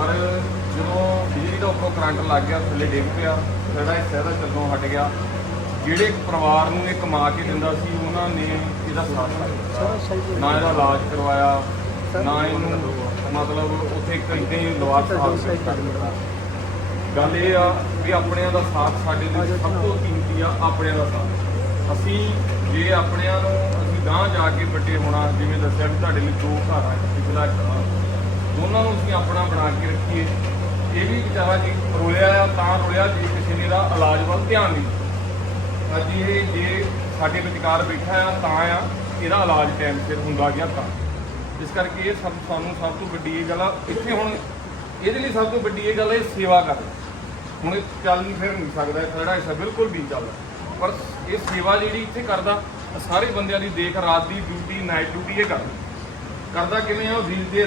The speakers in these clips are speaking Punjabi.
ਪਰ ਜਦੋਂ ਬਿਜਲੀ ਦਾ ਉੱਪਰੋਂ ਕਰੰਟ ਲੱਗ ਗਿਆ, ਥੱਲੇ ਡਿੱਗ ਪਿਆ ਜਿਹੜਾ ਹਿੱਸਾ ਇਹਦਾ ਚੱਲੋਂ ਹਟ ਗਿਆ। ਜਿਹੜੇ ਪਰਿਵਾਰ ਨੂੰ ਇਹ ਕਮਾ ਕੇ ਦਿੰਦਾ ਸੀ, ਉਹਨਾਂ ਨੇ ਇਹਦਾ ਸਾਥ ਦਿੱਤਾ ਨਾ ਇਹਦਾ ਇਲਾਜ ਕਰਵਾਇਆ, ਨਾ ਇਹਨੂੰ ਮਤਲਬ ਉੱਥੇ ਇੱਕ ਹੀ ਲਵਾਰ ਗੱਲ ਇਹ ਆ ਵੀ ਆਪਣਿਆਂ ਦਾ ਸਾਥ ਸਾਡੇ ਲਈ ਸਭ ਤੋਂ ਕੀਮਤੀ ਆ, ਆਪਣਿਆਂ ਦਾ ਸਾਥ। ਅਸੀਂ ਜੇ ਆਪਣਿਆਂ ਨੂੰ ਅਸੀਂ ਗਾਂਹ ਜਾ ਕੇ ਵੱਡੇ ਹੋਣਾ, ਜਿਵੇਂ ਦੱਸਿਆ ਵੀ ਤੁਹਾਡੇ ਲਈ ਦੋ ਘਰ ਆ ਪਿਛਲਾ ਦੋਨਾਂ ਨੂੰ ਅਸੀਂ ਆਪਣਾ ਬਣਾ ਕੇ ਰੱਖੀਏ। ਇਹ ਵੀ ਵਿਚਾਰਾ ਜੀ ਰੋਲਿਆ ਆ, ਤਾਂ ਰੋਲਿਆ ਜੇ ਕਿਸੇ ਨੇ ਦਾ ਇਲਾਜ ਵੱਲ ਧਿਆਨ ਨਹੀਂ ਅੱਜ ਇਹ ਜੇ ਸਾਡੇ ਵਿਚਕਾਰ ਬੈਠਾ ਆ, ਤਾਂ ਆ, ਇਹਦਾ ਇਲਾਜ ਟਾਈਮ ਸਿਰ ਹੁੰਦਾ ਗਿਆ ਤਾਂ। ਇਸ ਕਰਕੇ ਇਹ ਸਭ ਸਾਨੂੰ ਸਭ ਤੋਂ ਵੱਡੀ ਇਹ ਗੱਲ ਆ, ਇੱਥੇ ਹੁਣ ਇਹਦੇ ਲਈ ਸਭ ਤੋਂ ਵੱਡੀ ਇਹ ਗੱਲ ਹੈ ਸੇਵਾ ਕਰਨਾ। ਹੁਣ ਇਹ ਚੱਲ ਨਹੀਂ ਫਿਰ ਨਹੀਂ ਸਕਦਾ ਇਹ ਖੜਾ ਹਿੱਸਾ ਬਿਲਕੁਲ ਵੀ ਚੱਲਦਾ। ਪਰ ਇਹ ਸੇਵਾ ਜਿਹੜੀ ਇੱਥੇ ਕਰਦਾ ਸਾਰੇ ਬੰਦਿਆਂ ਦੀ ਦੇਖ ਰਾਤ ਦੀ ਡਿਊਟੀ ਨਾਈਟ ਡਿਊਟੀ ਇਹ ਕਰਦਾ। ਕਰਦਾ ਕਿਵੇਂ ਆ, ਉਹ ਵੀਲ ਤੇ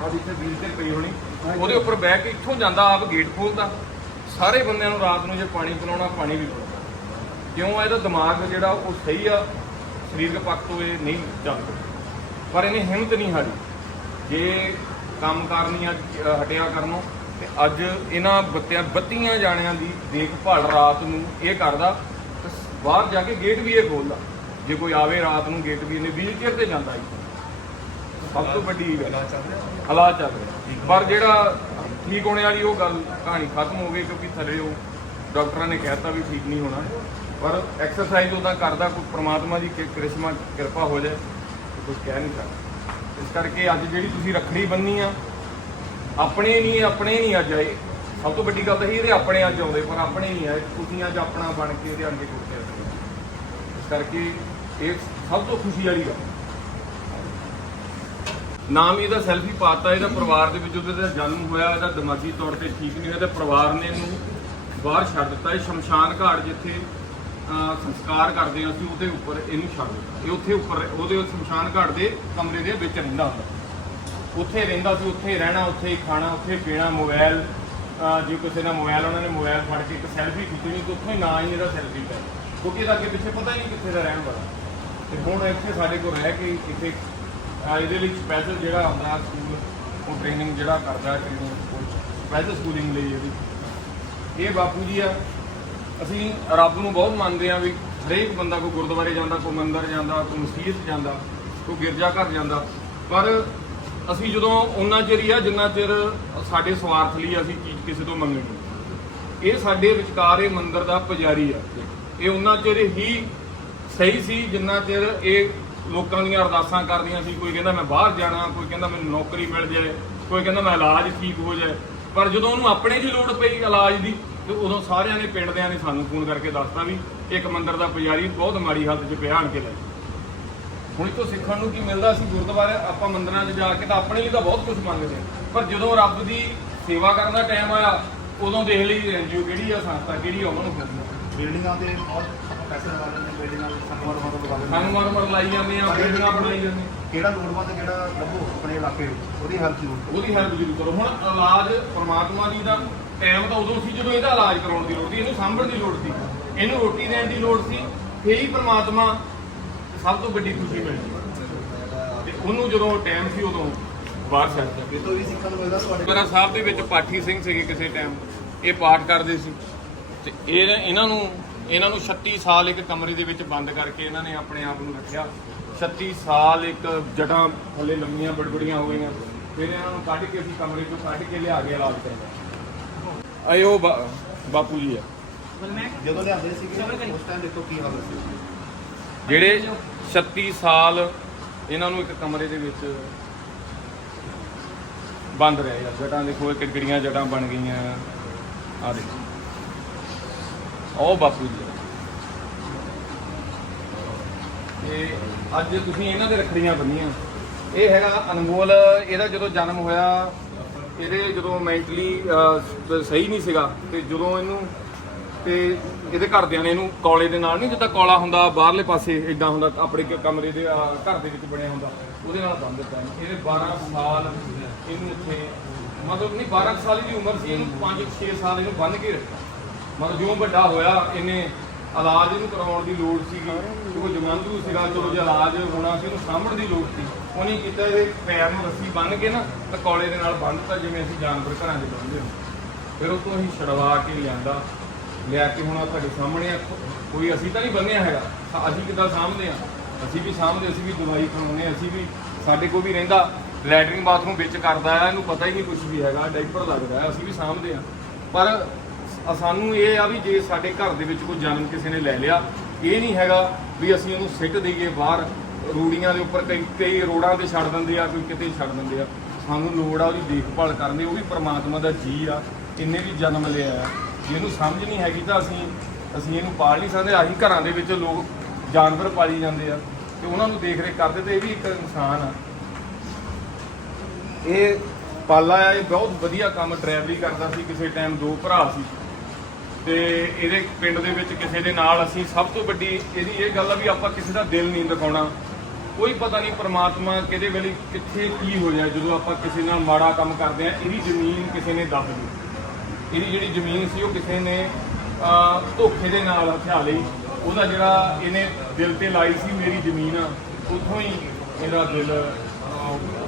ਆ ਵੀਲ ਤੇ ਪਈ ਹੋਣੀ। ਉਹਦੇ ਉੱਪਰ ਬਹਿ ਕੇ ਇੱਥੋਂ ਜਾਂਦਾ ਆਪ ਗੇਟ ਖੋਲਦਾ। ਸਾਰੇ ਬੰਦਿਆਂ ਨੂੰ ਰਾਤ ਨੂੰ ਜੇ ਪਾਣੀ ਪਿਲਾਉਣਾ ਪਾਣੀ ਵੀ ਪਿਲਾਉਂਦਾ ਕਿਉਂ ਆ ਇਹਦਾ ਦਿਮਾਗ ਜਿਹੜਾ ਉਹ ਸਹੀ ਆ ਸਰੀਰਕ ਪੱਖ ਤੋਂ ਇਹ ਨਹੀਂ ਚੱਲਦਾ ਪਰ ਇਹਨੇ ਹਿੰਮਤ ਨਹੀਂ ਹਾਰੀ। ਜੇ ਕੰਮ ਕਰਨੀ ਅੱਜ ਅ, ਹਟਿਆ ਕਰਨੋਂ ਤੇ ਅੱਜ ਇਹਨਾਂ ਬੱਤਿਆਂ ਬੱਤੀਆਂ ਜਾਣਿਆਂ ਦੀ ਦੇਖਭਾਲ ਰਾਤ ਨੂੰ ਇਹ ਕਰਦਾ ਤੇ ਬਾਹਰ ਜਾ ਕੇ ਗੇਟ ਵੀ ਇਹ ਖੋਲਦਾ। ਜੇ ਕੋਈ ਆਵੇ ਰਾਤ ਨੂੰ ਗੇਟ ਵੀ ਇਹਨੇ ਵੀਲ ਚੇਅਰ ਤੇ ਜਾਂਦਾ ਜੀ ਸਭ ਤੋਂ ਵੱਡੀ ਗੱਲ। ਹਾਲਾਤ ਚੱਲ ਰਿਹਾ। ਪਰ ਜਿਹੜਾ ਠੀਕ ਹੋਣੇ ਵਾਲੀ ਉਹ ਗੱਲ ਕਹਾਣੀ ਖਤਮ ਹੋ ਗਈ ਕਿਉਂਕਿ ਥੱਲੇ ਉਹ ਡਾਕਟਰਾਂ ਨੇ ਕਹਿਤਾ ਵੀ ਠੀਕ ਨਹੀਂ ਹੋਣਾ। ਪਰ ਐਕਸਰਸਾਈਜ਼ ਉਹਦਾ ਕਰਦਾ ਕੋਈ ਪ੍ਰਮਾਤਮਾ ਦੀ ਕਿ- ਕਰਿਸ਼ਮਾ ਕਿਰਪਾ ਹੋ ਜਾਏ ਕੁਝ ਕਹਿ ਨਹੀਂ ਸਕਦਾ। ਇਸ ਕਰਕੇ ਅੱਜ ਜਿਹੜੀ ਤੁਸੀਂ ਰੱਖੜੀ ਬੰਨੀ ਆ ਆਪਣੇ ਨਹੀਂ ਆਪਣੇ ਨਹੀਂ ਅੱਜ ਆਏ। ਸਭ ਤੋਂ ਵੱਡੀ ਗੱਲ ਤਾਂ ਇਹ ਇਹਦੇ ਆਪਣੇ ਅੱਜ ਆਉਂਦੇ ਪਰ ਆਪਣੇ ਨਹੀਂ ਆਏ। ਤੁਸੀਂ ਅੱਜ ਆਪਣਾ ਬਣ ਕੇ ਇਹਦੇ ਅੱਗੇ ਟੁੱਟੇ ਇਸ ਕਰਕੇ ਇਹ ਸਭ ਤੋਂ ਖੁਸ਼ੀ ਵਾਲੀ ਗੱਲ। ਨਾਮ ਹੀ ਇਹਦਾ ਸੈਲਫੀ ਪਾਤਾ, ਇਹਦਾ ਪਰਿਵਾਰ ਦੇ ਵਿੱਚ ਜਦੋਂ ਇਹਦਾ ਜਨਮ ਹੋਇਆ, ਇਹਦਾ ਦਿਮਾਗੀ ਤੌਰ ਤੇ ਠੀਕ ਨਹੀਂ ਹੋਇਆ ਤੇ ਪਰਿਵਾਰ ਨੇ ਇਹਨੂੰ ਬਾਹਰ ਛੱਡ ਦਿੱਤਾ। ਇਹ ਸ਼ਮਸ਼ਾਨ ਘਾਟ ਜਿੱਥੇ ਸੰਸਕਾਰ ਕਰਦੇ ਹਾਂ ਅਸੀਂ, ਉਹਦੇ ਉੱਪਰ ਇਹਨੂੰ ਛੱਡ ਦਿੱਤਾ। ਇਹ ਉੱਥੇ ਉੱਪਰ, ਉਹਦੇ ਸ਼ਮਸ਼ਾਨ ਘਾਟ ਦੇ ਕਮਰੇ ਦੇ ਵਿੱਚ ਰਹਿੰਦਾ ਹੁੰਦਾ। ਉੱਥੇ ਰਹਿੰਦਾ ਸੀ, ਉੱਥੇ ਰਹਿਣਾ, ਉੱਥੇ ਖਾਣਾ, ਉੱਥੇ ਪੀਣਾ ਮੋਬਾਈਲ ਜੇ ਕਿਸੇ ਦਾ ਮੋਬਾਈਲ ਉਹਨਾਂ ਨੇ ਮੋਬਾਈਲ ਫੜ ਕੇ ਇੱਕ ਸੈਲਫੀ ਖਿੱਚਣੀ ਤੇ ਉੱਥੋਂ ਹੀ ਨਾ ਹੀ ਇਹਦਾ ਸੈਲਫੀ ਪੈ ਕਿਉਂਕਿ ਇਹਦਾ ਅੱਗੇ ਪਿੱਛੇ ਪਤਾ ਹੀ ਨਹੀਂ ਕਿੱਥੇ ਦਾ ਰਹਿਣ ਵਾਲਾ। ਤੇ ਹੁਣ ਇੱਥੇ ਸਾਡੇ ਕੋਲ ਰਹਿ ਕੇ, ਇੱਥੇ ਇਹਦੇ ਲਈ ਸਪੈਸ਼ਲ ਜਿਹੜਾ ਆਉਂਦਾ ਸਕੂਲ ਉਹ ਟ੍ਰੇਨਿੰਗ ਜਿਹੜਾ ਕਰਦਾ ਟ੍ਰੇਨਿੰਗ ਸਪੈਸ਼ਲ ਸਕੂਲਿੰਗ ਲਈ ਇਹਦੀ। ਇਹ ਬਾਪੂ ਜੀ ਆ। ਅਸੀਂ ਰੱਬ ਨੂੰ ਬਹੁਤ ਮੰਨਦੇ ਆ ਵੀ ਹਰੇਕ ਬੰਦਾ ਕੋਈ ਗੁਰਦੁਆਰੇ ਜਾਂਦਾ, ਕੋਈ ਮੰਦਿਰ ਜਾਂਦਾ, ਕੋਈ ਮਸਜਿਦ ਜਾਂਦਾ, ਕੋਈ ਗਿਰਜਾ ਘਰ ਜਾਂਦਾ। ਪਰ ਅਸੀਂ ਜਦੋਂ ਉਹਨਾਂ ਚਿਰ ਹੀ ਆ, ਜਿੰਨਾ ਚਿਰ ਸਾਡੇ ਸਵਾਰਥ ਲਈ ਅਸੀਂ ਚੀਜ਼ ਕਿਸੇ ਤੋਂ ਮੰਗਣੀ ਇਹ ਸਾਡੇ ਵਿਚਕਾਰ ਇਹ ਮੰਦਿਰ ਦਾ ਪੁਜਾਰੀ ਆ। ਇਹ ਉਹਨਾਂ ਚਿਰ ਹੀ ਸਹੀ ਸੀ, ਜਿੰਨਾ ਚਿਰ ਇਹ ਲੋਕਾਂ ਦੀਆਂ ਅਰਦਾਸਾਂ ਕਰਦੀਆਂ ਸੀ, ਕੋਈ ਕਹਿੰਦਾ ਮੈਂ ਬਾਹਰ ਜਾਣਾ, ਕੋਈ ਕਹਿੰਦਾ ਮੈਨੂੰ ਨੌਕਰੀ ਮਿਲ ਜਾਏ, ਕੋਈ ਕਹਿੰਦਾ ਮੈਂ ਇਲਾਜ ਠੀਕ ਹੋ ਜਾਏ। ਪਰ ਜਦੋਂ ਉਹਨੂੰ ਆਪਣੇ ਦੀ ਲੋੜ ਪਈ ਇਲਾਜ ਦੀ, ਤੇ ਉਦੋਂ ਸਾਰਿਆਂ ਨੇ ਪਿੰਡ ਦਿਆਂ ਨੇ ਸਾਨੂੰ ਫੋਨ ਕਰਕੇ ਦੱਸਤਾ ਵੀ ਇੱਕ ਮੰਦਿਰ ਦਾ ਪੁਜਾਰੀ ਬਹੁਤ ਮਾੜੀ ਹਾਲਤ 'ਚ ਪਿਆ ਆਣ ਕੇ ਲੈ ਹੁਣ ਇਤੋਂ ਸਿੱਖਣ ਨੂੰ ਕੀ ਮਿਲਦਾ ਸੀ ਗੁਰਦੁਆਰੇ? ਆਪਾਂ ਮੰਦਰਾਂ 'ਚ ਜਾ ਕੇ ਤਾਂ ਆਪਣੇ ਲਈ ਤਾਂ ਬਹੁਤ ਕੁਝ ਮੰਗਦੇ ਹਾਂ। ਪਰ ਜਦੋਂ ਰੱਬ ਦੀ ਸੇਵਾ ਕਰਨ ਦਾ ਟਾਈਮ ਆਇਆ, ਉਦੋਂ ਦੇਖ ਲਈ ਐਨਜੀਓ ਕਿਹੜੀ ਆ, ਸੰਸਥਾ ਕਿਹੜੀ ਆ, ਉਹਨਾਂ ਨੂੰ ਬਿਲਡਿੰਗਾਂ ਤੇ ਬਹੁਤ ਪੈਸੇ ਲਗਾ ਲੈਂਦੇ ਬਿਲਡਿੰਗਾਂ ਵਿੱਚ ਸੰਗਮਰ ਮਰ ਲਗਾ ਲੈਂਦੇ ਸਾਨੂੰ ਮਰ ਮਰ ਲਾਈ ਜਾਂਦੇ ਆ ਬਿਲਡਿੰਗਾਂ ਬਣਾਈ ਜਾਂਦੇ ਆ। ਕਿਹੜਾ ਲੋੜਵੰਦ ਜਿਹੜਾ ਲੱਭੋ ਆਪਣੇ ਇਲਾਕੇ ਵਿੱਚ, ਉਹਦੀ ਹੈਲਪ ਜ਼ਰੂਰ ਉਹਦੀ ਹੈਲਪ ਜ਼ਰੂਰ ਕਰੋ। ਹੁਣ ਇਲਾਜ ਪ੍ਰਮਾਤਮਾ ਦੀ ਦਾ ਟਾਈਮ ਤਾਂ ਉਦੋਂ ਸੀ ਜਦੋਂ ਇਹਦਾ ਇਲਾਜ ਕਰਾਉਣ ਦੀ ਲੋੜ ਸੀ ਇਹਨੂੰ ਸਾਂਭਣ ਦੀ ਲੋੜ ਸੀ। ਇਹਨੂੰ ਰੋਟੀ ਦੇਣ ਦੀ ਲੋੜ ਸੀ। ਫੇਰ ਹੀ ਪ੍ਰਮਾਤਮਾ ਸਭ ਤੋਂ ਵੱਡੀ ਖੁਸ਼ੀ ਮਿਲਦੀ ਤੇ ਉਹਨੂੰ ਜਦੋਂ ਟਾਈਮ ਸੀ ਉਦੋਂ ਬਾਹਰ ਛੱਡਦਾ ਇਹ ਤੋਂ ਵੀ ਸਿੱਖਣ ਨੂੰ ਮਿਲਦਾ ਤੁਹਾਡੇ ਗੁਰਦੁਆਰਾ ਸਾਹਿਬ ਦੇ ਵਿੱਚ ਪਾਠੀ ਸਿੰਘ ਸੀਗੇ ਕਿਸੇ ਟਾਈਮ ਇਹ ਪਾਠ ਕਰਦੇ ਸੀ। ਤੇ ਇਹ ਇਹਨਾਂ ਨੂੰ ਇਹਨਾਂ ਨੂੰ 36 ਸਾਲ ਇੱਕ ਕਮਰੇ ਦੇ ਵਿੱਚ ਬੰਦ ਕਰਕੇ ਇਹਨਾਂ ਨੇ ਆਪਣੇ ਆਪ ਨੂੰ ਰੱਖਿਆ। 36 ਸਾਲ ਇੱਕ ਜਟਾਂ ਥੱਲੇ ਲੰਮੀਆਂ ਬੜਬੜੀਆਂ ਹੋ ਗਈਆਂ। ਫਿਰ ਇਹਨਾਂ ਨੂੰ ਕੱਢ ਕੇ ਅਸੀਂ ਕਮਰੇ ਚੋਂ ਕੱਢ ਕੇ ਲਿਆ ਕੇ ਇਲਾਜ ਕਰਨਾ ਆਏ ਉਹ ਬਾਪੂ ਜੀ ਆ। ਜਦੋਂ ਲਿਆਂਦੇ ਸੀਗੇ ਉਸ ਟਾਈਮ ਦੇਖੋ ਕੀ ਹਾਲਤ ਸੀ। ਜਿਹੜੇ 36 ਸਾਲ ਇਹਨਾਂ ਨੂੰ ਇੱਕ ਕਮਰੇ ਦੇ ਵਿੱਚ ਬੰਦ ਰਹੇ ਆ ਜਟਾਂ ਦੇਖੋ ਇਹ ਕਿੜਕੜੀਆਂ ਜਟਾਂ ਬਣ ਗਈਆਂ। ਆ ਦੇਖੋ। ਉਹ ਬਾਪੂ ਜੀ। ਤੇ ਅੱਜ ਤੁਸੀਂ ਇਹਨਾਂ ਦੇ ਰੱਖੜੀਆਂ ਬੰਨੀਆਂ। ਇਹ ਹੈਗਾ ਅਨਮੋਲ, ਇਹਦਾ ਜਦੋਂ ਜਨਮ ਹੋਇਆ, ਇਹਦੇ ਜਦੋਂ ਮੈਂਟਲੀ ਸਹੀ ਨਹੀਂ ਸੀਗਾ, ਤੇ ਜਦੋਂ ਇਹਨੂੰ, ਤੇ ਇਹਦੇ ਘਰਦਿਆਂ ਨੇ ਇਹਨੂੰ ਕੌਲੇ ਦੇ ਨਾਲ, ਨਹੀਂ ਜਿੱਦਾਂ ਕੌਲਾ ਹੁੰਦਾ ਬਾਹਰਲੇ ਪਾਸੇ ਇਦਾਂ ਹੁੰਦਾ ਆਪਣੇ ਕਮਰੇ ਦੇ ਘਰ ਦੇ ਵਿੱਚ ਬਣਿਆ ਹੁੰਦਾ, ਉਹਦੇ ਨਾਲ ਬੰਨ ਦਿੱਤਾ ਇਹਦੇ 12 ਸਾਲ ਇਹਨੂੰ ਇੱਥੇ, ਮਤਲਬ ਨਹੀਂ 12 ਸਾਲ ਦੀ ਉਮਰ ਸੀ, ਇਹਨੂੰ 5-6 ਸਾਲ ਇਹਨੂੰ ਬੰਨ ਕੇ ਰੱਖਿਆ। ਮਤਲਬ ਜਿਉਂ ਵੱਡਾ ਹੋਇਆ ਇਹਨੇ ਇਲਾਜ ਇਹਨੂੰ ਕਰਾਉਣ ਦੀ ਲੋੜ ਸੀਗੀ। ਕਿਉਂਕਿ ਜਮਾਂਦਰੂ ਸੀਗਾ ਚਲੋ ਜੇ ਇਲਾਜ ਹੋਣਾ ਸੀ ਉਹਨੂੰ ਸਾਂਭਣ ਦੀ ਲੋੜ ਸੀ। ਉਹਨੇ ਕੀਤਾ ਇਹਦੇ ਪੈਰ ਨੂੰ ਰੱਸੀ ਬੰਨ੍ਹ ਕੇ ਨਾ ਤੇ ਕੋਲੇ ਦੇ ਨਾਲ ਬੰਨ੍ਹਤਾ ਜਿਵੇਂ ਅਸੀਂ ਜਾਨਵਰ ਘਰਾਂ 'ਚ ਬੰਨ੍ਹਦੇ ਹਾਂ। ਫਿਰ ਉਹ ਤੋਂ ਅਸੀਂ ਛਡਵਾ ਕੇ ਲਿਆਂਦਾ। ਲਿਆ ਕੇ ਹੁਣ ਆਹ ਤੁਹਾਡੇ ਸਾਹਮਣੇ ਆ, ਕੋਈ ਅਸੀਂ ਤਾਂ ਨਹੀਂ ਬੰਨਿਆ ਹੈਗਾ। ਅਸੀਂ ਕਿੱਦਾਂ ਸਾਂਭਦੇ ਆ ਅਸੀਂ ਵੀ ਸਾਂਭਦੇ ਅਸੀਂ ਵੀ ਦਵਾਈ ਖਾਉਂਦੇ ਹਾਂ, ਅਸੀਂ ਵੀ ਸਾਡੇ ਕੋਲ ਵੀ ਰਹਿੰਦਾ। ਲੈਟਰਿੰਗ ਬਾਥਰੂਮ ਵਿੱਚ ਕਰਦਾ ਆ ਇਹਨੂੰ ਪਤਾ ਹੀ ਨਹੀਂ ਕੁਝ ਵੀ ਹੈਗਾ ਡਾਈਪਰ ਲੱਗਦਾ ਅਸੀਂ ਵੀ ਸਾਂਭਦੇ ਆ ਪਰ ਅ- ਸਾਨੂੰ ਇਹ ਆ ਵੀ ਜੇ ਸਾਡੇ ਘਰ ਦੇ ਵਿੱਚ ਕੋਈ ਜਨਮ ਕਿਸੇ ਨੇ ਲੈ ਲਿਆ, ਇਹ ਨਹੀਂ ਹੈਗਾ ਵੀ ਅਸੀਂ ਉਹਨੂੰ ਸਿੱਟ ਦਈਏ ਬਾਹਰ, ਰੂੜੀਆਂ ਦੇ ਉੱਪਰ ਕਈ ਕਈ ਰੋੜਾਂ ਤੇ ਛੱਡ ਦਿੰਦੇ ਆ, ਕੋਈ ਕਿਤੇ ਛੱਡ ਦਿੰਦੇ ਆ। ਸਾਨੂੰ ਲੋੜ ਆ ਉਹਦੀ ਦੇਖਭਾਲ ਕਰਨ ਦੀ, ਉਹ ਵੀ ਪ੍ਰਮਾਤਮਾ ਦਾ ਜੀ ਆ ਇਹਨੇ ਵੀ ਜਨਮ ਲਿਆ ਆ। ਜੇ ਇਹਨੂੰ ਸਮਝ ਨਹੀਂ ਹੈਗੀ ਤਾਂ ਅਸੀਂ ਅਸੀਂ ਇਹਨੂੰ ਪਾਲ ਨਹੀਂ ਸਕਦੇ, ਆਹੀ ਘਰਾਂ ਦੇ ਵਿੱਚ ਲੋਕ ਜਾਨਵਰ ਪਾਲੀ ਜਾਂਦੇ ਆ ਤੇ ਉਹਨਾਂ ਨੂੰ ਦੇਖ ਰੇਖ ਕਰਦੇ ਤੇ ਇਹ ਵੀ ਇੱਕ ਇਨਸਾਨ ਆ। ਇਹ ਪਾਲਾ ਆ, ਇਹ ਬਹੁਤ ਵਧੀਆ ਕੰਮ ਡਰਾਈਵਰੀ ਕਰਦਾ ਸੀ, ਕਿਸੇ ਟਾਈਮ ਦੋ ਭਰਾ ਸੀ। ਤੇ ਇਹਦੇ ਪਿੰਡ ਦੇ ਵਿੱਚ ਕਿਸੇ ਦੇ ਨਾਲ ਅਸੀਂ ਸਭ ਤੋਂ ਵੱਡੀ ਇਹਦੀ ਇਹ ਗੱਲ ਆ ਵੀ ਆਪਾਂ ਕਿਸੇ ਦਾ ਦਿਲ ਨਹੀਂ ਦਿਖਾਉਣਾ। ਕੋਈ ਪਤਾ ਨਹੀਂ ਪ੍ਰਮਾਤਮਾ ਕਿਹਦੇ ਵੇਲੇ ਕਿੱਥੇ ਕੀ ਹੋ ਜਾਏ, ਜਦੋਂ ਆਪਾਂ ਕਿਸੇ ਨਾਲ ਮਾੜਾ ਕੰਮ ਕਰਦੇ ਆ ਇਹਦੀ ਜ਼ਮੀਨ ਕਿਸੇ ਨੇ ਦੱਬ ਦਿੱਤੀ ਇਹਦੀ ਜਿਹੜੀ ਜ਼ਮੀਨ ਸੀ ਉਹ ਕਿਸੇ ਨੇ ਧੋਖੇ ਦੇ ਨਾਲ ਹਥਿਆ ਲਈ। ਉਹਦਾ ਜਿਹੜਾ ਇਹਨੇ ਦਿਲ ਤੇ ਲਾਈ ਸੀ ਮੇਰੀ ਜ਼ਮੀਨ ਆ ਉੱਥੋਂ ਹੀ ਇਹਦਾ ਦਿਲ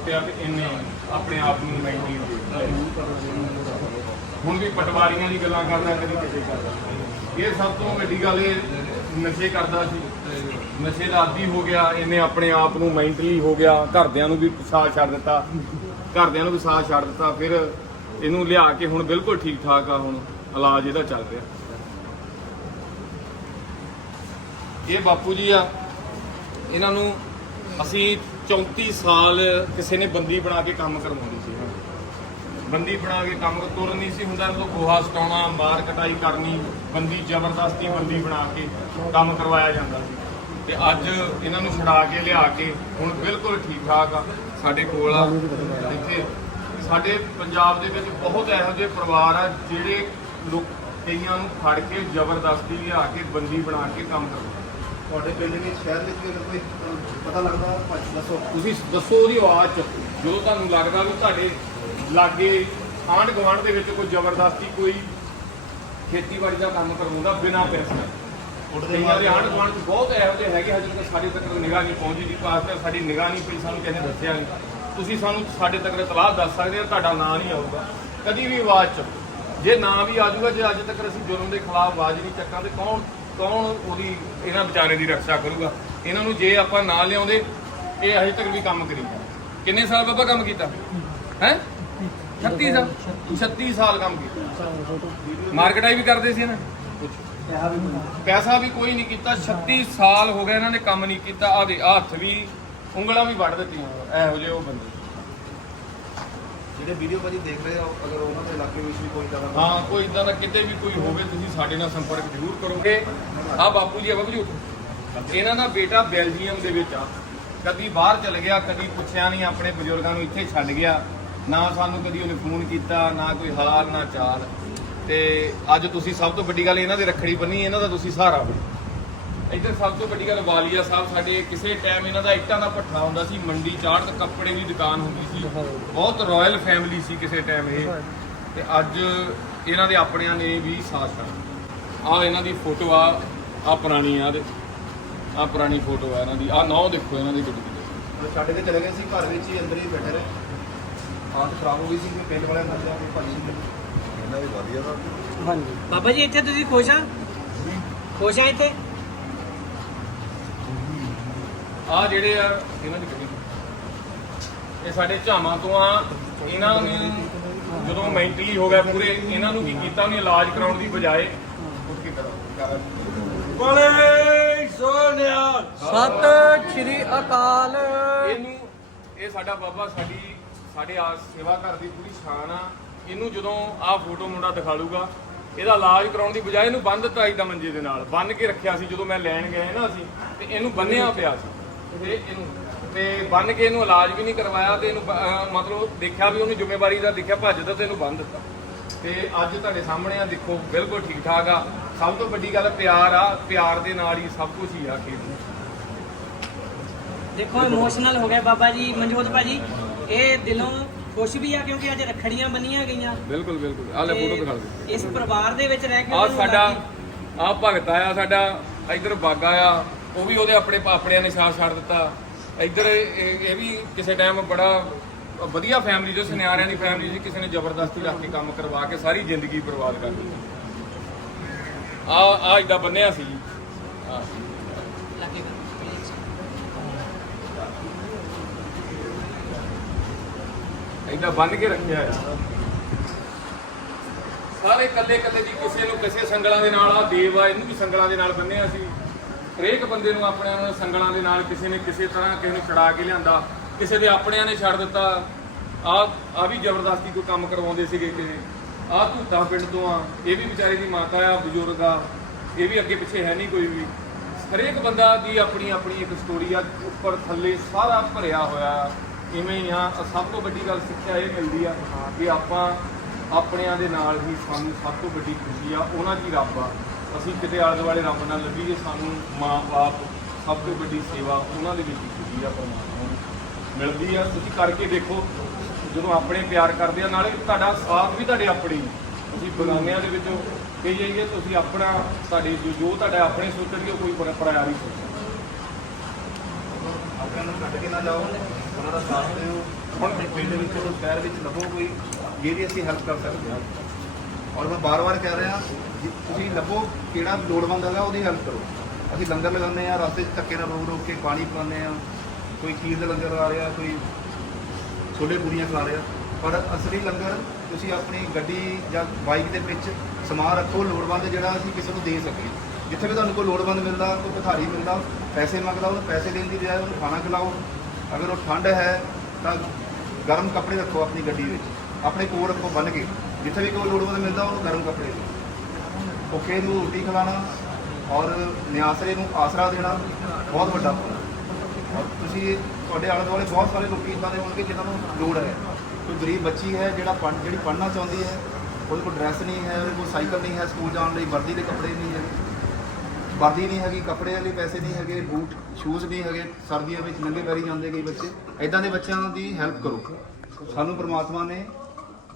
ਤੇ ਇਹਨੇ ਆਪਣੇ ਆਪ ਨੂੰ ਮੈਂਟੀ ਹੁਣ ਵੀ ਪਟਵਾਰੀਆਂ ਦੀ ਗੱਲਾਂ ਕਰਦਾ, ਕਦੀ ਕਿਸੇ ਕਰਦਾ। ਇਹ ਸਭ ਤੋਂ ਵੱਡੀ ਗੱਲ ਇਹ ਨਸ਼ੇ ਕਰਦਾ ਸੀ। ਨਸ਼ੇ ਦਾ ਆਦੀ ਹੋ ਗਿਆ, ਇਹਨੇ ਆਪਣੇ ਆਪ ਨੂੰ ਮੈਂਟਲੀ ਹੋ ਗਿਆ, ਘਰਦਿਆਂ ਨੂੰ ਵੀ ਸਾਥ ਛੱਡ ਦਿੱਤਾ। ਘਰਦਿਆਂ ਨੂੰ ਵੀ ਸਾਥ ਛੱਡ ਦਿੱਤਾ, ਫਿਰ ਇਹਨੂੰ ਲਿਆ ਕੇ ਹੁਣ ਬਿਲਕੁਲ ਠੀਕ ਠਾਕ ਆ, ਹੁਣ ਇਲਾਜ ਇਹਦਾ ਚੱਲ ਰਿਹਾ। ਇਹ ਬਾਪੂ ਜੀ ਆ, ਇਹਨਾਂ ਨੂੰ ਅਸੀਂ 34 ਸਾਲ ਕਿਸੇ ਨੇ ਬੰਦੀ ਬਣਾ ਕੇ ਕੰਮ ਕਰਵਾਉਂਦੀ ਸੀ। ਬੰਦੀ ਬਣਾ ਕੇ ਕੰਮ ਤੁਰ ਨਹੀਂ ਸੀ ਹੁੰਦਾ ਤੋਂ ਗੋਹਾ ਸਟਾਉਣਾ ਮਾਰ ਕਟਾਈ ਕਰਨੀ ਬੰਦੀ ਜ਼ਬਰਦਸਤੀ ਬੰਦੀ ਬਣਾ ਕੇ ਕੰਮ ਕਰਵਾਇਆ ਜਾਂਦਾ ਸੀ। ਤੇ ਅੱਜ ਇਹਨਾਂ ਨੂੰ ਛੁਡਾ ਕੇ ਲਿਆ ਕੇ ਹੁਣ ਬਿਲਕੁਲ ਠੀਕ ਠਾਕ ਆ ਸਾਡੇ ਕੋਲ ਆ। ਇੱਥੇ ਸਾਡੇ ਪੰਜਾਬ ਦੇ ਵਿੱਚ ਬਹੁਤ ਇਹੋ ਜਿਹੇ ਪਰਿਵਾਰ ਆ ਜਿਹੜੇ ਲੋਕ ਕਈਆਂ ਨੂੰ ਫੜ ਕੇ ਜ਼ਬਰਦਸਤੀ ਲਿਆ ਕੇ ਬੰਦੀ ਬਣਾ ਕੇ ਕੰਮ ਕਰਵਾਉਂਦੇ ਤੁਹਾਡੇ ਪਿੰਡ ਵਿੱਚ ਸ਼ਹਿਰ ਵਿੱਚ ਕੋਈ ਪਤਾ ਲੱਗਦਾ ਦੱਸੋ। ਤੁਸੀਂ ਦੱਸੋ ਉਹਦੀ ਆਵਾਜ਼ ਚ ਜਦੋਂ ਤੁਹਾਨੂੰ ਲੱਗਦਾ ਵੀ ਤੁਹਾਡੇ ਲਾਗੇ ਆਂਢ ਗੁਆਂਢ ਦੇ ਵਿੱਚ ਕੋਈ ਜ਼ਬਰਦਸਤੀ ਕੋਈ ਖੇਤੀਬਾੜੀ ਦਾ ਕੰਮ ਕਰਵਾਉਂਦਾ ਬਿਨਾਂ ਪੈਸੇ ਉੱਡਦੇ ਕਈਆਂ ਦੇ ਆਂਢ ਗੁਆਂਢ ਚ ਬਹੁਤ ਇਹੋ ਜਿਹੇ ਹੈਗੇ ਹਜੇ ਤੱਕ ਸਾਡੇ ਤੱਕ ਨਿਗਾਹ ਨਹੀਂ ਪਹੁੰਚੀ ਦੀ ਪਾਸ ਤੇ ਸਾਡੀ ਨਿਗਾਹ ਨਹੀਂ ਪਈ ਸਾਨੂੰ ਕਿਸੇ ਨੇ ਦੱਸਿਆ ਨਹੀਂ। ਤੁਸੀਂ ਸਾਨੂੰ ਸਾਡੇ ਤੱਕ ਇਤਲਾਹ ਦੱਸ ਸਕਦੇ ਹੋ ਤੁਹਾਡਾ ਨਾਂ ਨਹੀਂ ਆਊਗਾ। ਕਦੀ ਵੀ ਆਵਾਜ਼ ਚ ਜੇ ਨਾਂ ਵੀ ਆ ਜਾਊਗਾ ਜੇ ਅੱਜ ਤੱਕ ਅਸੀਂ ਜ਼ੁਲਮ ਦੇ ਖਿਲਾਫ ਆਵਾਜ਼ ਨਹੀਂ ਚੱਕਾਂਗੇ ਕੌਣ ਕੌਣ ਉਹਦੀ ਇਹਨਾਂ ਵਿਚਾਰੇ ਦੀ ਰੱਖਿਆ ਕਰੂਗਾ? ਇਹਨਾਂ ਨੂੰ ਜੇ ਆਪਾਂ ਨਾਂ ਲਿਆਉਂਦੇ ਇਹ ਅਜੇ ਤੱਕ ਵੀ ਕੰਮ ਕਰੀ। ਕਿੰਨੇ ਸਾਲ ਬਾਬਾ ਕੰਮ ਕੀਤਾ? ਹੈ? 36 ਸਾਲ। 36 ਸਾਲ ਕੰਮ ਕੀਤਾ। ਮਾਰਕੀਟਾਈ ਵੀ ਕਰਦੇ ਸੀ ਨਾ। ਪੈਸਾ ਵੀ ਕੋਈ ਨਹੀਂ ਕੀਤਾ। 36 ਸਾਲ ਹੋ ਗਏ ਇਹਨਾਂ ਨੇ ਕੰਮ ਨਹੀਂ ਕੀਤਾ। ਆ ਦੇ ਹੱਥ ਵੀ ਉਂਗਲਾਂ ਵੀ ਵੱਢ ਦਿੱਤੀਆਂ। ਇਹੋ ਜਿਹੇ ਉਹ ਬੰਦੇ। ਜਿਹੜੇ ਵੀਡੀਓ ਭਾਜੀ ਦੇਖ ਰਹੇ ਹੋ ਅਗਰ ਉਹਨਾਂ ਦੇ ਇਲਾਕੇ ਵਿੱਚ ਵੀ ਕੋਈ ਤਰ੍ਹਾਂ ਹਾਂ ਕੋਈ ਇਦਾਂ ਦਾ ਕਿਤੇ ਵੀ ਕੋਈ ਹੋਵੇ ਤੁਸੀਂ ਸਾਡੇ ਨਾਲ ਸੰਪਰਕ ਜ਼ਰੂਰ ਕਰੋਗੇ। ਆ ਬਾਪੂ ਜੀ ਆ ਬਾਪੂ ਜੀ ਉੱਠੋ। ਇਹਨਾਂ ਦਾ ਬੇਟਾ ਬੈਲਜੀਅਮ ਦੇ ਵਿੱਚ ਆ। ਕਦੀ ਬਾਹਰ ਚਲ ਗਿਆ ਕਦੀ ਪੁੱਛਿਆ ਨਹੀਂ ਆਪਣੇ ਬਜ਼ੁਰਗਾਂ ਨੂੰ ਇੱਥੇ ਛੱਡ ਗਿਆ। ਨਾ ਸਾਨੂੰ ਕਦੀ ਉਹਨੇ ਫੋਨ ਕੀਤਾ, ਨਾ ਕੋਈ ਹਾਲ, ਨਾ ਚਾਲ। ਤੇ ਅੱਜ ਤੁਸੀਂ ਸਭ ਤੋਂ ਵੱਡੀ ਗੱਲ ਇਹਨਾਂ ਦੇ ਰੱਖੜੀ ਬੰਨੀ, ਇਹਨਾਂ ਦਾ ਤੁਸੀਂ ਸਹਾਰਾ ਬਣੇ। ਇੱਧਰ ਸਭ ਤੋਂ ਵੱਡੀ ਗੱਲ ਵਾਲੀਆ ਸਾਹਿਬ, ਸਾਡੇ ਕਿਸੇ ਟਾਈਮ ਇਹਨਾਂ ਦਾ ਇੱਟਾਂ ਦਾ ਭੱਠਾ ਹੁੰਦਾ ਸੀ, ਮੰਡੀ ਚਾੜ ਕੱਪੜੇ ਦੀ ਦੁਕਾਨ ਹੁੰਦੀ ਸੀ। ਬਹੁਤ ਰਾਇਲ ਫੈਮਿਲੀ ਸੀ ਕਿਸੇ ਟਾਈਮ ਇਹ। ਤੇ ਅੱਜ ਇਹਨਾਂ ਦੇ ਆਪਣਿਆਂ ਨੇ ਵੀ ਸਾਥ ਦਿੱਤਾ। ਆ ਇਹਨਾਂ ਦੀ ਫੋਟੋ ਆ ਆ ਪੁਰਾਣੀ ਆ ਦੇ ਆ ਪੁਰਾਣੀ ਫੋਟੋ ਆ ਇਹਨਾਂ ਦੀ। ਆ ਨੌ ਦੇਖੋ ਇਹਨਾਂ ਦੀ ਗੱਡੀ ਸਾਡੇ ਛੱਡ ਚਲੇ ਗਏ ਸੀ, ਘਰ ਵਿੱਚ ਹੀ ਅੰਦਰ ਹੀ ਬੈਠੇ ਰਹੇ। ਹਾਲਤ ਖਰਾਬ ਹੋ ਗਈ ਸੀ ਕਿ ਪਿੰਡ ਵਾਲਿਆਂ ਨੇ ਦੱਸਿਆ ਕਿ ਭਾਜੀ ਇਹਨਾਂ ਦੀ ਵਧੀਆ ਦਾ ਹਾਂਜੀ। ਬਾਬਾ ਜੀ ਇੱਥੇ ਤੁਸੀਂ ਖੁਸ਼ ਆ? ਖੁਸ਼ ਆ ਇੱਥੇ? ਆ ਜਿਹੜੇ ਆ ਇਹਨਾਂ ਦੀ ਗੱਡੀ। ਇਹ ਸਾਡੇ ਝਾਵਾਂ ਤੋਂ ਆ ਇਹਨਾਂ ਨੇ ਜਦੋਂ ਮੈਂਟਲੀ ਹੋ ਗਿਆ ਪੂਰੇ ਇਹਨਾਂ ਨੂੰ ਕੀ ਕੀਤਾ ਉਹਨੇ ਇਲਾਜ ਕਰਾਉਣ ਦੀ ਬਜਾਏ ਉੱਠ ਕੇ ਕਰਾ ਬੋਲੇ ਸੋਨਿਆ ਸਤਿ ਸ਼੍ਰੀ ਅਕਾਲ। ਇਹਨੂੰ ਇਹ ਸਾਡਾ ਬਾਬਾ ਸਾਡੀ ਸਾਡੇ ਆ ਸੇਵਾ ਘਰ ਦੀ ਪੂਰੀ ਸ਼ਾਨ ਆ। ਇਹਨੂੰ ਜਦੋਂ ਆਹ ਫੋਟੋ ਮੁੰਡਾ ਦਿਖਾ ਲੂਗਾ, ਇਹਦਾ ਇਲਾਜ ਕਰਾਉਣ ਦੀ ਬਜਾਏ ਇਹਨੂੰ ਬੰਨ ਦਿੱਤਾ ਇਦਾਂ ਮੰਜੇ ਦੇ ਨਾਲ। ਬੰਨ ਕੇ ਰੱਖਿਆ ਸੀ ਜਦੋਂ ਮੈਂ ਲੈਣ ਗਿਆ ਨਾ ਅਸੀਂ, ਤੇ ਇਹਨੂੰ ਬੰਨਿਆ ਪਿਆ ਸੀ। ਤੇ ਇਹਨੂੰ, ਤੇ ਬੰਨ ਕੇ ਇਹਨੂੰ ਇਲਾਜ ਵੀ ਨਹੀਂ ਕਰਵਾਇਆ ਤੇ ਇਹਨੂੰ ਮਤਲਬ ਦੇਖਿਆ ਵੀ ਉਹਨੂੰ ਜ਼ਿੰਮੇਵਾਰੀ ਦਾ, ਦੇਖਿਆ ਭੱਜਦਾ ਤੇ ਇਹਨੂੰ ਬੰਨ ਦਿੱਤਾ। ਤੇ ਅੱਜ ਤੁਹਾਡੇ ਸਾਹਮਣੇ ਆ, ਦੇਖੋ, ਬਿਲਕੁਲ ਠੀਕ ਠਾਕ ਆ। ਸਭ ਤੋਂ ਵੱਡੀ ਗੱਲ ਪਿਆਰ ਆ, ਪਿਆਰ ਦੇ ਨਾਲ ਹੀ ਸਭ ਕੁਝ ਹੀ ਆ ਖੇਡ ਦੇਖੋ ਇਮੋਸ਼ਨਲ ਹੋ ਗਿਆ ਬਾਬਾ ਜੀ, ਮਨਜੋਤ ਭਾਜੀ। ਇਹ ਦਿਲੋਂ ਖੁਸ਼ ਵੀ ਆ ਕਿਉਂਕਿ ਅੱਜ ਰੱਖੜੀਆਂ ਬੰਨੀਆਂ ਗਈਆਂ। ਬਿਲਕੁਲ ਬਿਲਕੁਲ। ਆ ਲੈ ਫੋਟੋ ਦਿਖਾ ਦੇ ਇਸ ਪਰਿਵਾਰ ਦੇ ਵਿੱਚ ਰਹਿ ਕੇ ਆ ਸਾਡਾ ਆ ਭਗਤ ਆਇਆ ਸਾਡਾ ਇੱਧਰ ਬਾਗਾ ਆ ਉਹ ਵੀ ਉਹਦੇ ਆਪਣੇ ਆਪਣਿਆਂ ਨੇ ਸਾਥ ਛੱਡ ਦਿੱਤਾ। ਇੱਧਰ ਇਹ ਵੀ ਕਿਸੇ ਟਾਈਮ ਬੜਾ ਵਧੀਆ ਫੈਮਿਲੀ ਜੋ ਸੁਨਿਆਰਿਆਂ ਦੀ ਫੈਮਿਲੀ ਸੀ ਕਿਸੇ ਨੇ ਜ਼ਬਰਦਸਤੀ ਰੱਖ ਕੇ ਕੰਮ ਕਰਵਾ ਕੇ ਸਾਰੀ ਜ਼ਿੰਦਗੀ ਬਰਬਾਦ ਕਰ ਦਿੱਤੀ। ਆ ਆ ਇਦਾਂ ਬੰਨਿਆ ਸੀ ਜੀ। ਆਹ। ਏਦਾਂ ਬੰਨ ਕੇ ਰੱਖਿਆ ਹੈ। ਸਾਰੇ ਕੱਲੇ ਕੱਲੇ ਦੀ ਕਿਸੇ ਨੂੰ ਕਿਸੇ ਸੰਗਲਾਂ ਦੇ ਨਾਲ ਆ ਦੇਵ ਆ, ਇਹਨੂੰ ਵੀ ਸੰਗਲਾਂ ਦੇ ਨਾਲ ਬੰਨਿਆ ਸੀ ਹਰੇਕ ਬੰਦੇ ਨੂੰ ਆਪਣਿਆਂ ਨੂੰ ਸੰਗਲਾਂ ਦੇ ਨਾਲ ਕਿਸੇ ਨੇ ਕਿਸੇ ਤਰ੍ਹਾਂ ਕਿਸੇ ਨੂੰ ਛੜਾ ਕੇ ਲਿਆਂਦਾ। ਕਿਸੇ ਦੇ ਆਪਣਿਆਂ ਨੇ ਛੱਡ ਦਿੱਤਾ। ਆ ਆ ਵੀ ਜ਼ਬਰਦਸਤੀ ਕੋਈ ਕੰਮ ਕਰਵਾਉਂਦੇ ਸੀਗੇ ਕਿਸੇ। ਆ ਧੂਤਾ ਪਿੰਡ ਤੋਂ ਆ। ਇਹ ਵੀ ਵਿਚਾਰੇ ਦੀ ਮਾਤਾ ਆ, ਬਜ਼ੁਰਗ ਆ। ਇਹ ਵੀ ਅੱਗੇ ਪਿੱਛੇ ਹੈ ਨਹੀਂ ਕੋਈ ਵੀ। ਹਰੇਕ ਬੰਦਾ ਦੀ ਆਪਣੀ ਆਪਣੀ ਇੱਕ ਸਟੋਰੀ ਆ। ਉੱਪਰ ਥੱਲੇ ਸਾਰਾ ਭਰਿਆ ਹੋਇਆ। ਇਵੇਂ ਹੀ ਆ ਸਭ ਤੋਂ ਵੱਡੀ ਗੱਲ ਸਿੱਖਿਆ ਇਹ ਮਿਲਦੀ ਆ ਕਿ ਆਪਾਂ ਆਪਣਿਆਂ ਦੇ ਨਾਲ ਹੀ ਸਾਨੂੰ ਸਭ ਤੋਂ ਵੱਡੀ ਖੁਸ਼ੀ ਆ, ਉਹਨਾਂ ਦੀ ਰੱਬ ਆ। ਅਸੀਂ ਕਿਤੇ ਆਲੇ ਦੁਆਲੇ ਰੱਬ ਨਾਲ ਲੱਗੀਏ ਸਾਨੂੰ ਮਾਂ-ਬਾਪ ਸਭ ਤੋਂ ਵੱਡੀ ਸੇਵਾ ਉਹਨਾਂ ਦੇ ਵਿੱਚ ਖੁਸ਼ੀ ਆ, ਪਰਮਾਤਮਾ ਨੂੰ ਮਿਲਦੀ ਆ। ਤੁਸੀਂ ਕਰਕੇ ਦੇਖੋ, ਜਦੋਂ ਆਪਣੇ ਪਿਆਰ ਕਰਦੇ ਆ, ਨਾਲੇ ਤੁਹਾਡਾ ਸਾਥ ਵੀ ਤੁਹਾਡੇ ਆਪਣੇ ਹੀ ਆ। ਬਗਾਨਿਆਂ ਦੇ ਵਿੱਚੋਂ ਕਹੀ ਜਾਈਏ, ਤੁਸੀਂ ਆਪਣਾ ਸਾਡੇ ਜੋ ਜੋ ਤੁਹਾਡਾ ਆਪਣੇ ਸੋਚਣਗੇ, ਉਹ ਕੋਈ ਪਰ- ਪਰਾਇਆ ਨਹੀਂ। ਸੋਚਦਾ ਨੂੰ ਛੱਡ ਕੇ ਨਾ ਜਾਓ ਉਹਨਾਂ ਦਾ ਸਾਥ ਦਿਓ। ਹੁਣ ਪਿੰਡ ਵਿੱਚ ਉਹ ਸ਼ਹਿਰ ਵਿੱਚ ਲੱਭੋ ਕੋਈ ਜਿਹਦੀ ਅਸੀਂ ਹੈਲਪ ਕਰ ਸਕਦੇ ਹਾਂ। ਔਰ ਮੈਂ ਬਾਰ-ਬਾਰ ਕਹਿ ਰਿਹਾ, ਜੀ ਤੁਸੀਂ ਲੱਭੋ ਕਿਹੜਾ ਲੋੜਵੰਦ ਹੈਗਾ, ਉਹਦੀ ਹੈਲਪ ਕਰੋ। ਅਸੀਂ ਲੰਗਰ ਲਗਾਉਂਦੇ ਆ ਰਸਤੇ 'ਚ ਧੱਕੇ ਨਾਲ ਰੋਕ ਰੋਕ ਕੇ ਪਾਣੀ ਪਿਲਾਉਂਦੇ ਆ ਕੋਈ ਖੀਰ ਦਾ ਲੰਗਰ ਲਾ ਰਿਹਾ, ਕੋਈ ਛੋਲੇ ਪੂਰੀਆਂ ਖਿਲਾ ਰਿਹਾ। ਪਰ ਅਸਲੀ ਲੰਗਰ ਤੁਸੀਂ ਆਪਣੀ ਗੱਡੀ ਜਾਂ ਬਾਈਕ ਦੇ ਵਿੱਚ ਸਮਾਨ ਰੱਖੋ, ਲੋੜਵੰਦ ਜਿਹੜਾ ਅਸੀਂ ਕਿਸੇ ਨੂੰ ਦੇ ਸਕੀਏ। ਜਿੱਥੇ ਵੀ ਤੁਹਾਨੂੰ ਕੋਈ ਲੋੜਵੰਦ ਮਿਲਦਾ, ਕੋਈ ਭਿਖਾਰੀ ਮਿਲਦਾ, ਪੈਸੇ ਮੰਗਦਾ, ਉਹਨੂੰ ਪੈਸੇ ਦੇਣ ਦੀ ਬਜਾਏ ਉਹਨੂੰ ਖਾਣਾ ਖਿਲਾਓ। ਅਗਰ ਉਹ ਠੰਡ ਹੈ, ਤਾਂ ਗਰਮ ਕੱਪੜੇ ਰੱਖੋ ਆਪਣੀ ਗੱਡੀ ਵਿੱਚ। ਆਪਣੇ ਕੋਲ ਰੱਖੋ ਬੰਨ ਕੇ। ਜਿੱਥੇ ਵੀ ਕੋਈ ਲੋੜਵੰਦ ਮਿਲਦਾ, ਉਹਨੂੰ ਗਰਮ ਕੱਪੜੇ ਭੁੱਖੇ ਨੂੰ ਰੋਟੀ ਖਿਲਾਣਾ ਔਰ ਨਿਆਸਰੇ ਨੂੰ ਆਸਰਾ ਦੇਣਾ ਬਹੁਤ ਵੱਡਾ ਪੁੰਨ ਔਰ ਤੁਸੀਂ ਤੁਹਾਡੇ ਆਲੇ ਦੁਆਲੇ ਬਹੁਤ ਸਾਰੇ ਲੋਕੀ ਇਦਾਂ ਦੇ ਹੋਣਗੇ ਜਿਨ੍ਹਾਂ ਨੂੰ ਲੋੜ ਹੈ। ਕੋਈ ਗਰੀਬ ਬੱਚੀ ਹੈ, ਜਿਹੜਾ ਪੜ੍ਹ, ਜਿਹੜੀ ਪੜ੍ਹਨਾ ਚਾਹੁੰਦੀ ਹੈ, ਉਹਦੇ ਕੋਲ ਡਰੈਸ ਨਹੀਂ ਹੈ, ਉਹਦੇ ਕੋਲ ਸਾਈਕਲ ਨਹੀਂ ਹੈ, ਸਕੂਲ ਜਾਣ ਲਈ ਵਰਦੀ ਦੇ ਕੱਪੜੇ ਨਹੀਂ ਹੈਗੇ ਵਰਦੀ ਨਹੀਂ ਹੈਗੀ ਕੱਪੜੇ ਲਈ ਪੈਸੇ ਨਹੀਂ ਹੈਗੇ, ਬੂਟ ਸ਼ੂਜ਼ ਨਹੀਂ ਹੈਗੇ, ਸਰਦੀਆਂ ਵਿੱਚ ਨੰਗੇ ਪੈਰੀ ਜਾਂਦੇ ਕਈ ਬੱਚੇ। ਇਦਾਂ ਦੇ ਬੱਚਿਆਂ ਦੀ ਹੈਲਪ ਕਰੋ। ਸਾਨੂੰ ਪ੍ਰਮਾਤਮਾ ਨੇ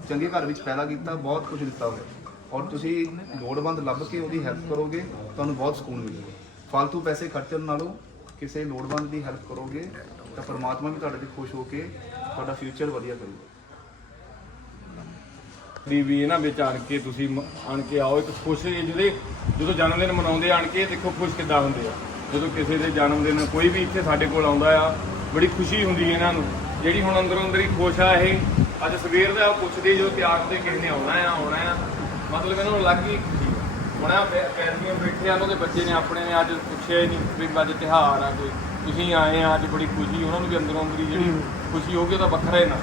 ਚੰਗੇ ਘਰ ਵਿੱਚ ਪੈਦਾ ਕੀਤਾ, ਬਹੁਤ ਕੁਝ ਦਿੱਤਾ ਹੋਇਆ। ਔਰ ਤੁਸੀਂ ਲੋੜਵੰਦ ਲੱਭ ਕੇ ਉਹਦੀ ਹੈਲਪ ਕਰੋਗੇ, ਤੁਹਾਨੂੰ ਬਹੁਤ ਸਕੂਨ ਮਿਲੇਗਾ। ਫालतू ਪੈਸੇ ਖਰਚਣ ਨਾਲੋਂ ਕਿਸੇ ਲੋੜਵੰਦ ਦੀ ਹੈਲਪ ਕਰੋਗੇ, ਤਾਂ ਪਰਮਾਤਮਾ ਵੀ ਤੁਹਾਡੇ ਤੇ ਖੁਸ਼ ਹੋ ਕੇ ਤੁਹਾਡਾ ਫਿਊਚਰ ਵਧੀਆ ਕਰੂਗਾ। ਦੀ ਵੀ ਇਹਨਾਂ ਵਿੱਚ ਆਣ ਕੇ ਤੁਸੀਂ ਮ- ਆਣ ਕੇ ਆਓ ਇੱਕ ਖੁਸ਼ ਜਿਹੜੇ ਜਦੋਂ ਜਨਮ ਦਿਨ ਮਨਾਉਂਦੇ ਆਣ ਕੇ ਦੇਖੋ ਖੁਸ਼ ਕਿੱਦਾਂ ਹੁੰਦੇ ਆ। ਜਦੋਂ ਕਿਸੇ ਦੇ ਜਨਮ ਦਿਨ ਕੋਈ ਵੀ ਇੱਥੇ ਸਾਡੇ ਕੋਲ ਆਉਂਦਾ ਆ ਬੜੀ ਖੁਸ਼ੀ ਹੁੰਦੀ ਹੈ ਇਹਨਾਂ ਨੂੰ। ਜਿਹੜੀ ਹੁਣ ਅੰਦਰੋਂ ਅੰਦਰ ਹੀ ਖੁਸ਼ ਆ ਇਹ ਅੱਜ ਸਵੇਰ ਦਾ ਪੁੱਛਦੇ ਜੋ ਤਿਆਰ ਤੇ ਕਿਸੇ ਨੇ ਆਉਣਾ ਆ ਆਉਣਾ ਆ ਮਤਲਬ ਇਹਨਾਂ ਨੂੰ ਲੱਗ ਹੀ ਖੁਸ਼ੀ ਆ। ਹੁਣ ਆ ਪੈਰਵੀਆਂ ਬੈਠੇ ਆ ਉਹਨਾਂ ਦੇ ਬੱਚੇ ਨੇ ਆਪਣੇ ਨੇ ਅੱਜ ਪੁੱਛਿਆ ਹੀ ਨਹੀਂ ਵੀ ਅੱਜ ਤਿਉਹਾਰ ਆ ਕੋਈ। ਤੁਸੀਂ ਆਏ ਆ ਅੱਜ ਬੜੀ ਖੁਸ਼ੀ ਉਹਨਾਂ ਨੂੰ ਵੀ ਅੰਦਰੋਂ ਅੰਦਰੀ ਜਿਹੜੀ ਖੁਸ਼ੀ ਹੋਊਗੀ ਉਹ ਤਾਂ ਵੱਖਰਾ ਹੀ ਨਾ।